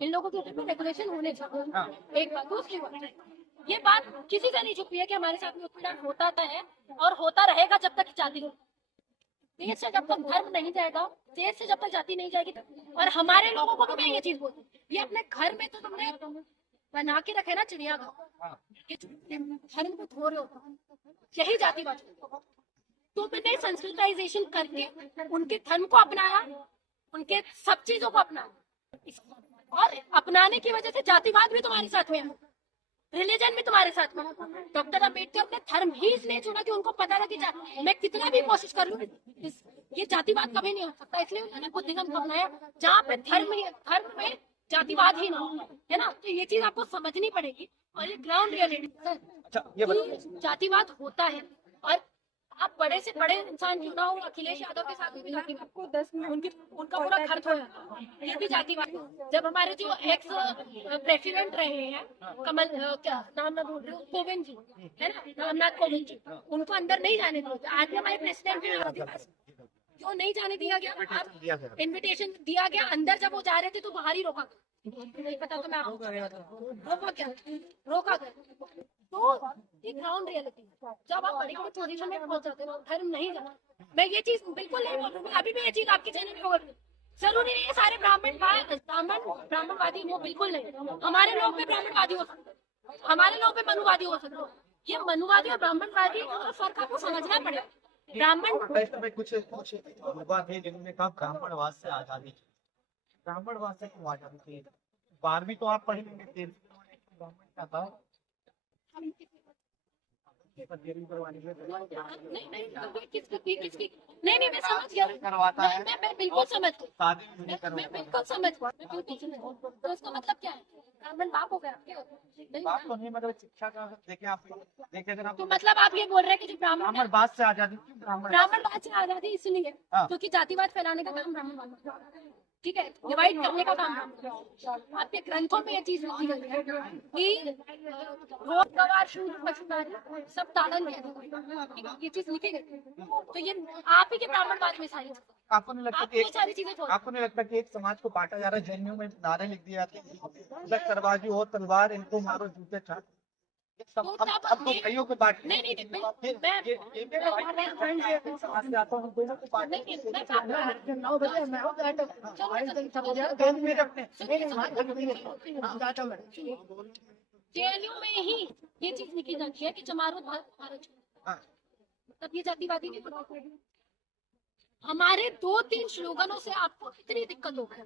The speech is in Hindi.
इन लोगों के ऊपर रेगुलेशन होने चाहिए। एक बात। दूसरी बात, ये बात किसी से नहीं छुपी है कि हमारे साथ में उत्पीड़न होता है और होता रहेगा जब तक जाति नहीं, देश से जब तक धर्म नहीं जाएगा, देश से जब तक जाति नहीं जाएगी। और हमारे लोगों को भी मैं ये चीज बोलती हूँ, ये अपने घर में तो तुमने बना के रखे ना चिड़ियाघर, कि धर्म को धो रहे हो, यही जातिवाद। तुमने संस्कृताइजेशन करके उनके धर्म को अपनाया, उनके सब चीजों को अपनाया, और अपनाने की वजह से जातिवाद भी तुम्हारे साथ में है, रिलीजन भी तुम्हारे साथ में। डॉक्टर अम्बेडकर ने धर्म ही इसलिए चुना कि उनको पता था कि मैं कितना भी कोशिश कर लूं ये जातिवाद कभी नहीं हो सकता, इसलिए उन्होंने बुद्धिज्म को अपनाया, जहाँ पे धर्म में जातिवाद ही ना हो, है ना। तो ये चीज आपको समझनी पड़ेगी, और ये ग्राउंड रियलिटी है, जातिवाद होता है। और आप बड़े से बड़े इंसान क्यों ना हो, अखिलेश यादव के साथ भी आपको 10 मिनट उनका पूरा घर धोया, ये भी जातिवाद। जब हमारे जो एक्स प्रेसिडेंट रहे हैं, कमल क्या नाम मैं बोल रही हूँ, कोविंद जी, है ना, रामनाथ कोविंद जी, उनको अंदर नहीं जाने दिया। आज हमारे प्रेसिडेंट भी आदिवासी, क्यों नहीं जाने दिया गया? इन्विटेशन दिया गया, अंदर जब वो जा रहे थे तो बाहर ही रोका, नहीं पता तो मैं रोका गया। तो ये ग्राउंड रियलिटी है, जब आप बड़ी बड़ी पोजीशन में पहुंच जाते हो, धर्म नहीं जाना। मैं ये चीज बिल्कुल नहीं बोल रही हूँ, अभी भी ये चीज आपकी चैनल पे बोल रही हूँ। जरूरी नहीं है सारे ब्राह्मणवादी हो, बिल्कुल नहीं। हमारे लोग भी ब्राह्मणवादी हो सकते, हमारे लोग भी मनुवादी हो सकते। ये मनुवादी और ब्राह्मणवादी का फर्क आपको समझना पड़ेगा। ब्राह्मण में कुछ युवा थे जिन्होंने कहा ब्राह्मणवाद से आजादी, ब्राह्मणवाद से क्यों आजादी थी? 12वीं तो आप पढ़ लेंगे, 13वीं ब्राह्मण का था। नहीं मैं समझ गया, करवाता है, मैं बिल्कुल समझ गई, शादी मैं बिल्कुल समझ गई। तो उसका मतलब क्या है? ब्राह्मण बाप हो गया? बात तो नहीं, मतलब शिक्षा का देखें आप, देखें अगर आप, तो मतलब आप ये बोल रहे हैं कि जो ब्राह्मणवाद से आजादी क्यों? ब्राह्मणवाद से आजादी इसलिए क्योंकि जातिवाद फैलाने का काम ब्राह्मणवाद का, ठीक है, डिवाइड करने का काम। आपके ग्रंथों में ये चीज लिखी गई है कि रोग गवार शूद्र पशुधारी सब ताड़न है, ये चीज लिखी गई। तो ये आप ही के ब्राह्मणवाद में सारी आपको नहीं लगता कि सारी चीजें आपको नहीं लगता कि एक समाज को बांटा जा रहा है? जैनियों में नारे लिख दिए जाते हैं, तरवाजी हो तलवार, इनको मारो जूते चाट, अब तो भाइयों को बांट, जेएनयू में ही ये चीज लिखी जाती है कि चमारो भारत, तब ये जातिवादी नहीं होता। हमारे 2-3 स्लोगनों से आपको इतनी दिक्कत हो गई।